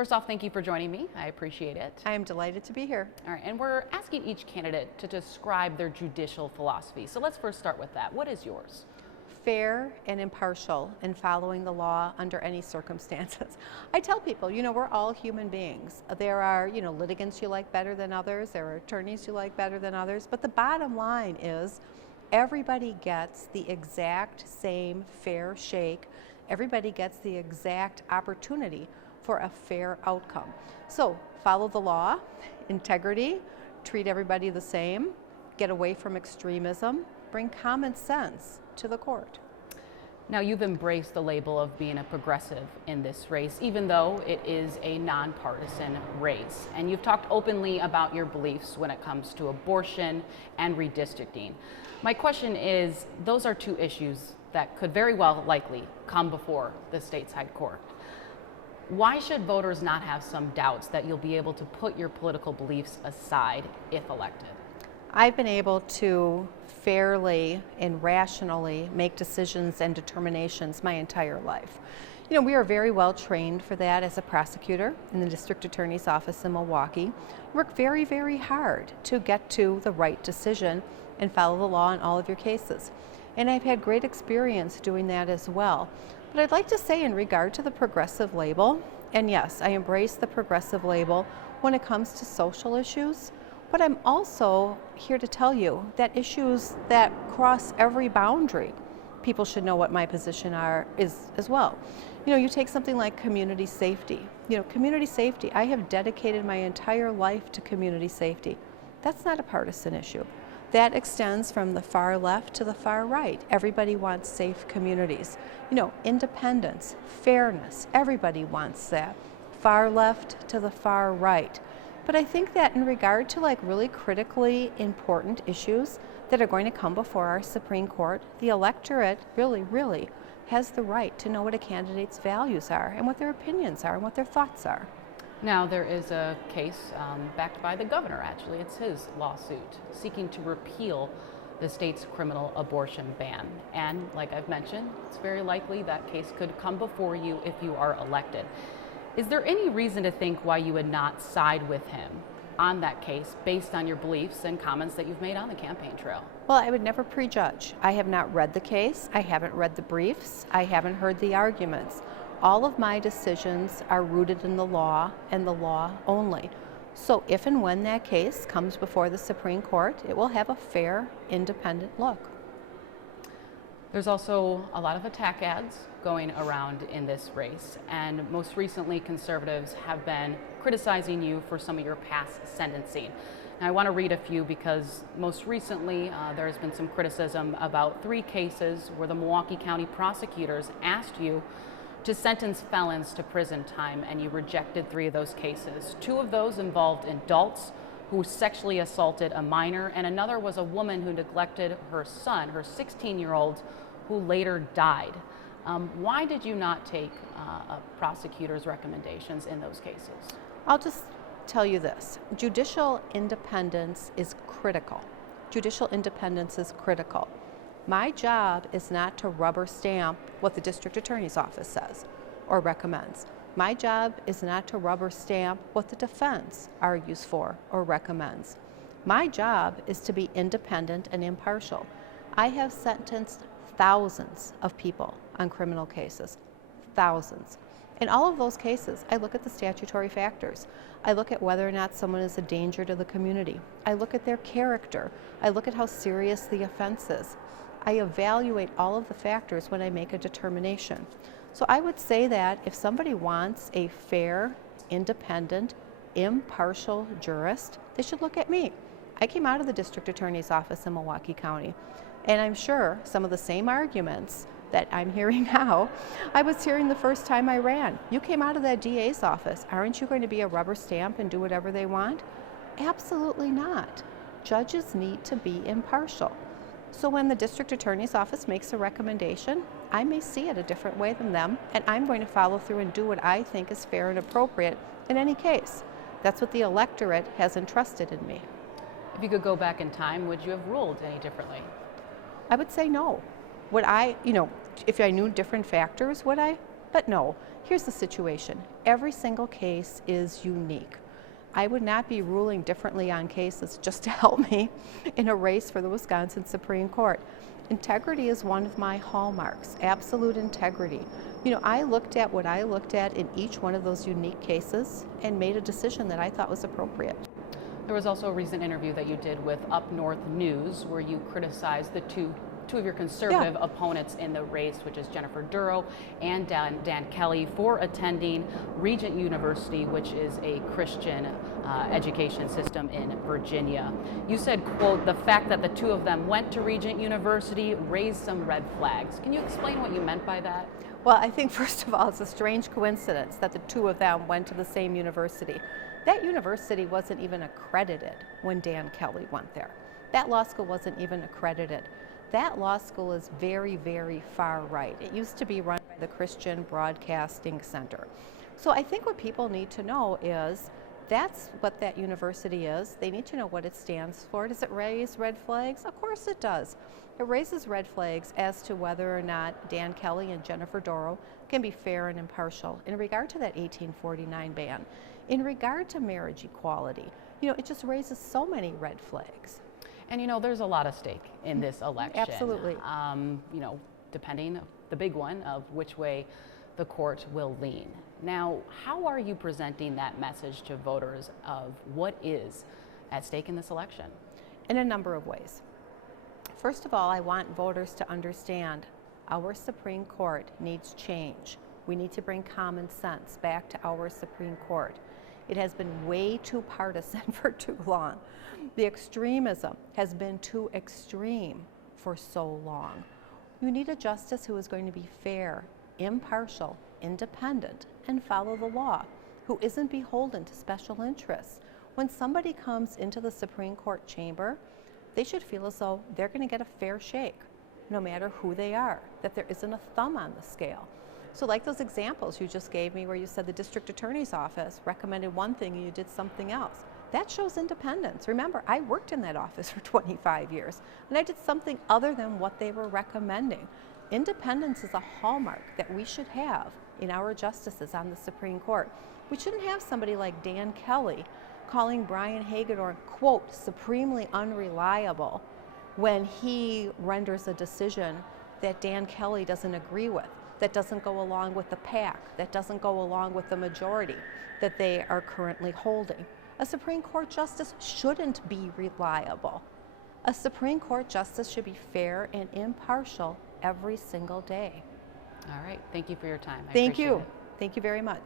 First off, thank you for joining me. I appreciate it. I am delighted to be here. All right, and we're asking each candidate to describe their judicial philosophy. So let's first start with that. What is yours? Fair and impartial in following the law under any circumstances. I tell people, we're all human beings. There are, litigants you like better than others. There are attorneys you like better than others. But the bottom line is everybody gets the exact same fair shake. Everybody gets the exact opportunity for a fair outcome. So follow the law, integrity, treat everybody the same, get away from extremism, bring common sense to the court. Now, you've embraced the label of being a progressive in this race, even though it is a nonpartisan race. And you've talked openly about your beliefs when it comes to abortion and redistricting. My question is, those are two issues that could very well likely come before the state's high court. Why should voters not have some doubts that you'll be able to put your political beliefs aside if elected? I've been able to fairly and rationally make decisions and determinations my entire life. We are very well trained for that as a prosecutor in the district attorney's office in Milwaukee. Work very, very hard to get to the right decision and follow the law in all of your cases. And I've had great experience doing that as well. But I'd like to say in regard to the progressive label, and yes, I embrace the progressive label when it comes to social issues, but I'm also here to tell you that issues that cross every boundary, people should know what my position is as well. You take something like community safety. Community safety, I have dedicated my entire life to community safety. That's not a partisan issue. That extends from the far left to the far right. Everybody wants safe communities. Independence, fairness, everybody wants that. Far left to the far right. But I think that in regard to really critically important issues that are going to come before our Supreme Court, the electorate really has the right to know what a candidate's values are and what their opinions are and what their thoughts are. Now, there is a case backed by the governor, actually. It's his lawsuit seeking to repeal the state's criminal abortion ban. And like I've mentioned, it's very likely that case could come before you if you are elected. Is there any reason to think why you would not side with him on that case based on your beliefs and comments that you've made on the campaign trail? Well, I would never prejudge. I have not read the case. I haven't read the briefs. I haven't heard the arguments. All of my decisions are rooted in the law and the law only. So if and when that case comes before the Supreme Court, it will have a fair, independent look. There's also a lot of attack ads going around in this race, and most recently conservatives have been criticizing you for some of your past sentencing. Now, I want to read a few because most recently there has been some criticism about 3 cases where the Milwaukee County prosecutors asked you to sentence felons to prison time, and you rejected 3 of those cases. 2 of those involved adults who sexually assaulted a minor, and another was a woman who neglected her son, her 16-year-old, who later died. Why did you not take a prosecutor's recommendations in those cases? I'll just tell you this. Judicial independence is critical. Judicial independence is critical. My job is not to rubber stamp what the district attorney's office says or recommends. My job is not to rubber stamp what the defense argues for or recommends. My job is to be independent and impartial. I have sentenced thousands of people on criminal cases, thousands. In all of those cases, I look at the statutory factors. I look at whether or not someone is a danger to the community. I look at their character. I look at how serious the offense is. I evaluate all of the factors when I make a determination. So I would say that if somebody wants a fair, independent, impartial jurist, they should look at me. I came out of the district attorney's office in Milwaukee County, and I'm sure some of the same arguments that I'm hearing now, I was hearing the first time I ran. You came out of that DA's office. Aren't you going to be a rubber stamp and do whatever they want? Absolutely not. Judges need to be impartial. So when the district attorney's office makes a recommendation, I may see it a different way than them, and I'm going to follow through and do what I think is fair and appropriate in any case. That's what the electorate has entrusted in me. If you could go back in time, would you have ruled any differently? I would say no. Would I, if I knew different factors, would I? But no, here's the situation. Every single case is unique. I would not be ruling differently on cases just to help me in a race for the Wisconsin Supreme Court. Integrity is one of my hallmarks, absolute integrity. You know, I looked at what I looked at in each one of those unique cases and made a decision that I thought was appropriate. There was also a recent interview that you did with Up North News where you criticized the two of your conservative opponents in the race, which is Jennifer Duro and Dan Kelly, for attending Regent University, which is a Christian education system in Virginia. You said, quote, "The fact that the two of them went to Regent University raised some red flags." Can you explain what you meant by that? Well, I think first of all, it's a strange coincidence that the two of them went to the same university. That university wasn't even accredited when Dan Kelly went there. That law school wasn't even accredited. That law school is very, very far right. It used to be run by the Christian Broadcasting Center. So I think what people need to know is that's what that university is. They need to know what it stands for. Does it raise red flags? Of course it does. It raises red flags as to whether or not Dan Kelly and Jennifer Duro can be fair and impartial in regard to that 1849 ban, in regard to marriage equality. You know, it just raises so many red flags. And you know, there's a lot at stake in this election. Absolutely. You know, depending, the big one of which way the court will lean. Now, how are you presenting that message to voters of what is at stake in this election? In a number of ways. First of all, I want voters to understand our Supreme Court needs change. We need to bring common sense back to our Supreme Court. It has been way too partisan for too long. The extremism has been too extreme for so long. You need a justice who is going to be fair, impartial, independent, and follow the law, who isn't beholden to special interests. When somebody comes into the Supreme Court chamber, they should feel as though they're going to get a fair shake, no matter who they are, that there isn't a thumb on the scale. So like those examples you just gave me where you said the district attorney's office recommended one thing and you did something else. That shows independence. Remember, I worked in that office for 25 years and I did something other than what they were recommending. Independence is a hallmark that we should have in our justices on the Supreme Court. We shouldn't have somebody like Dan Kelly calling Brian Hagedorn, quote, supremely unreliable when he renders a decision that Dan Kelly doesn't agree with, that doesn't go along with the PAC, that doesn't go along with the majority that they are currently holding. A Supreme Court justice shouldn't be reliable. A Supreme Court justice should be fair and impartial every single day. All right. Thank you for your time. Thank you. Thank you very much.